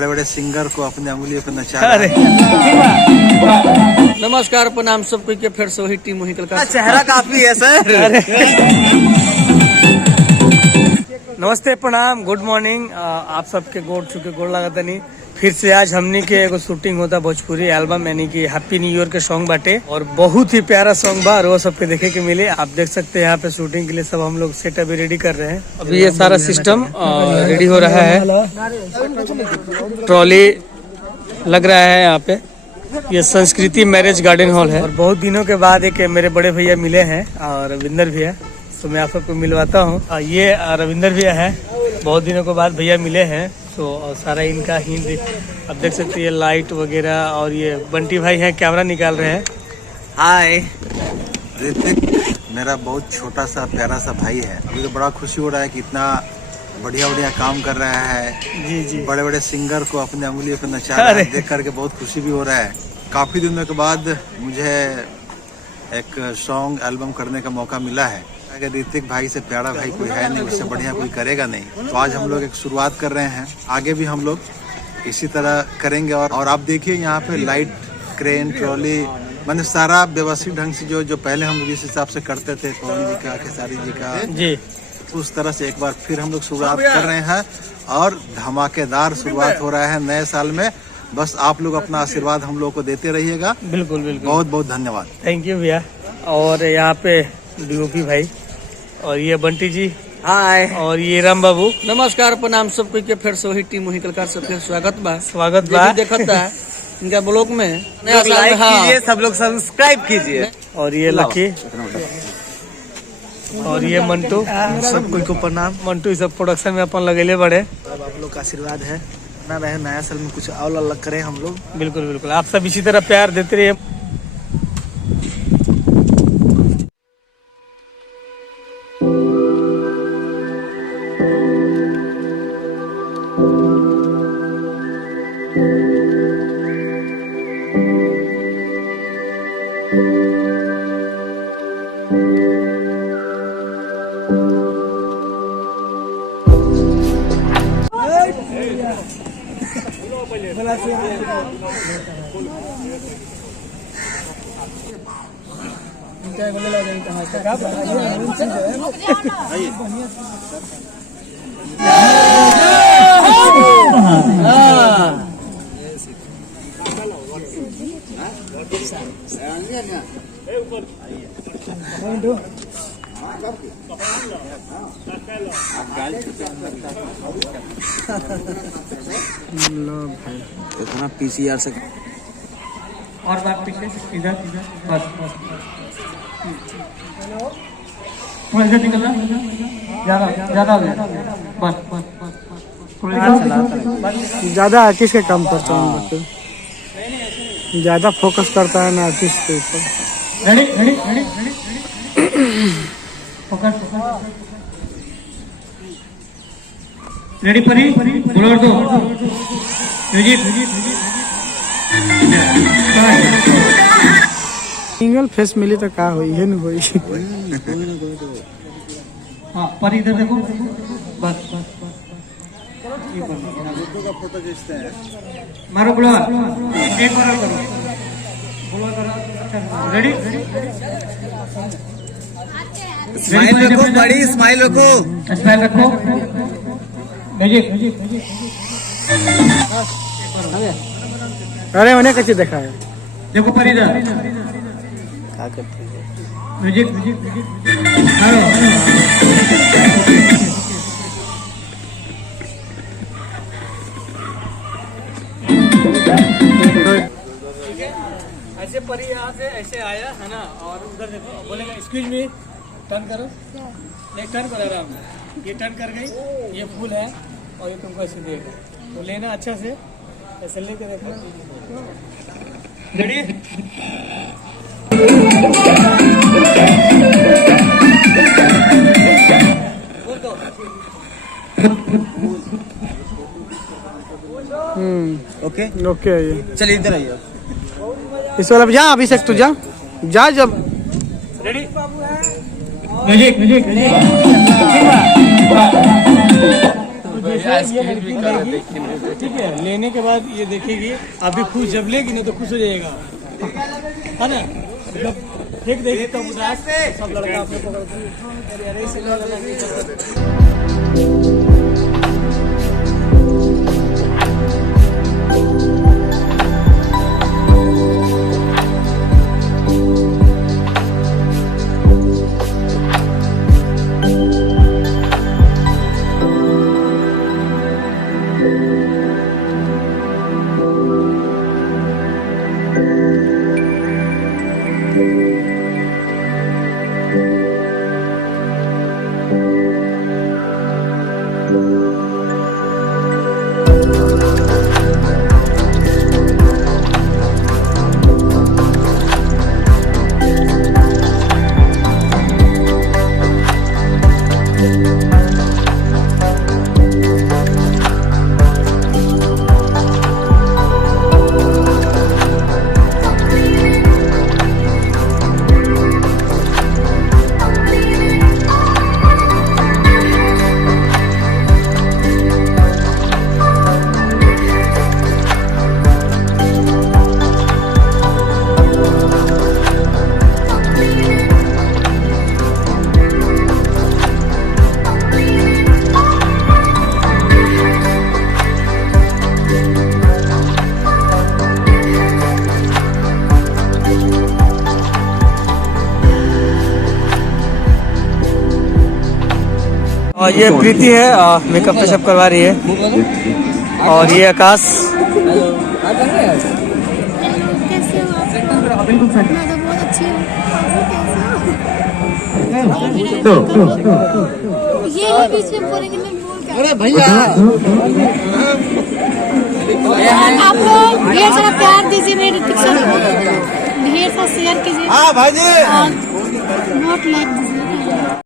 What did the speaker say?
बड़े बड़े सिंगर को अपने उंगलियों पे नचा अरे नमस्कार प्रणाम सबको के फिर से वही टीम वही कल चेहरा काफी है सर। अरे नमस्ते प्रणाम गुड मॉर्निंग आप सबके गोड़ छुके गोड़ लगा नहीं फिर से आज हमनी के एगो शूटिंग होता भोजपुरी एल्बम यानी कि हैप्पी न्यू ईयर के सॉन्ग बाटे और बहुत ही प्यारा सॉन्ग बा और वो सबके देखे के मिले। आप देख सकते हैं यहाँ पे शूटिंग के लिए सब हम लोग सेट अभी रेडी कर रहे हैं। अभी ये सारा सिस्टम रेडी हो रहा है। ट्रॉली लग रहा है यहाँ पे। ये संस्कृति मैरिज गार्डन हॉल है और बहुत दिनों के बाद एक मेरे बड़े भैया मिले हैं और रविंदर भैया, तो मैं आप सबको मिलवाता हूँ। ये रविंदर भैया है, बहुत दिनों के बाद भैया मिले हैं। तो सारा इनका हिंद आप देख सकते हैं, लाइट वगैरह। और ये बंटी भाई हैं, कैमरा निकाल रहे हैं। हाय ऋतिक मेरा बहुत छोटा सा प्यारा सा भाई है। अभी तो बड़ा खुशी हो रहा है कि इतना बढ़िया बढ़िया काम कर रहा है। जी जी बड़े बड़े सिंगर को अपने उंगलियों पे नचा रहा है, देख करके बहुत खुशी भी हो रहा है। काफी दिनों के बाद मुझे एक सॉन्ग एल्बम करने का मौका मिला है। अगर ऋतिक भाई से प्यारा भाई कोई है नहीं, उससे बढ़िया कोई करेगा नहीं। तो आज हम लोग एक शुरुआत कर रहे हैं, आगे भी हम लोग इसी तरह करेंगे। और आप देखिए यहाँ पे लाइट, क्रेन, ट्रॉली, मैंने सारा व्यवस्थित ढंग से जो पहले हम लोग जिस हिसाब से करते थे, पवन जी का, खेसारी जी का जी, उस तरह से एक बार फिर हम लोग शुरुआत कर रहे हैं और धमाकेदार शुरुआत हो रहा है नए साल में। बस आप लोग अपना आशीर्वाद हम लोग को देते रहिएगा। बिल्कुल बिल्कुल, बहुत बहुत धन्यवाद। थैंक यू भैया। और यहाँ पे डीओपी भाई और ये बंटी जी, हाय। और ये राम बाबू, नमस्कार प्रणाम सबको के फिर से वही टीम वही कलकार सबके स्वागत बा देखता है इनका ब्लॉग में। लाइक कीजिए, सब लोग सब्सक्राइब कीजिए। और ये लकी और ये मंटू, सब कोई को प्रणाम। मंटू सब प्रोडक्शन में अपन लगेले बड़े। आप लोग का आशीर्वाद है ना, नया साल में कुछ और अलग करें हम लोग। बिल्कुल बिल्कुल, आप सब इसी तरह प्यार देते रहिए। इतना पीसीआर से और बात पीछे इधर बस बस थोड़ा इधर निकलना, ज्यादा हो गया, बस बस बस। ज्यादा आर्टिस्ट का काम करता हूँ, ज्यादा फोकस करता है ना आर्टिस्ट के ऊपर। Ready ready ready ready focus ready परी बोलो दो सिंगल फेस मिली तो का होई है न होई। हां पर इधर देखो, बस बस का फोटो खींचते हैं। मारो बोलो, एक बार करो, बोलो करो। रेडी स्माइल रखो, बड़ी स्माइल रखो, स्माइल रखो। म्यूजिक अरे उन्हें कैसे देखा है, देखो पर इधर क्या करते हैं। म्यूजिक ऐसे परी यहाँ से ऐसे आया है ना, और उधर देखो बोलेगा एक्सक्यूज मी, टर्न करो, एक टर्न करो आराम से। ये टर्न कर गई, ये फूल है और ये तुमको ऐसे देगा, तो लेना अच्छा से ऐसे लेके देखो। Ready okay okay. चलिए इधर आइए। इस वाला जा, अभिषेक तू जा जब रेडी म्यूजिक जैसे ये लड़की लेगी, ठीक है, लेने के बाद ये देखेगी, अभी खुश जब लेगी ना तो खुश हो जाएगा, है ना। जब देख देगी तब उदास सब लड़का अपने पकड़ते हैं, अरे ऐसे लड़का नहीं करता। और ये प्रीति है, मेकअप पेशअप करवा रही है, और ये आकाश। कैसे हो आप? मैं तो बहुत अच्छी हूँ। ये ही बीच में बोलेंगे मैं बोल क्या? अरे भैया आप लोग ढेर सारा प्यार दीजिए मेरे ऋतिक सर को, ढेर सा शेयर कीजिए, हाँ भाई जी और नोट लाइक दीजिए।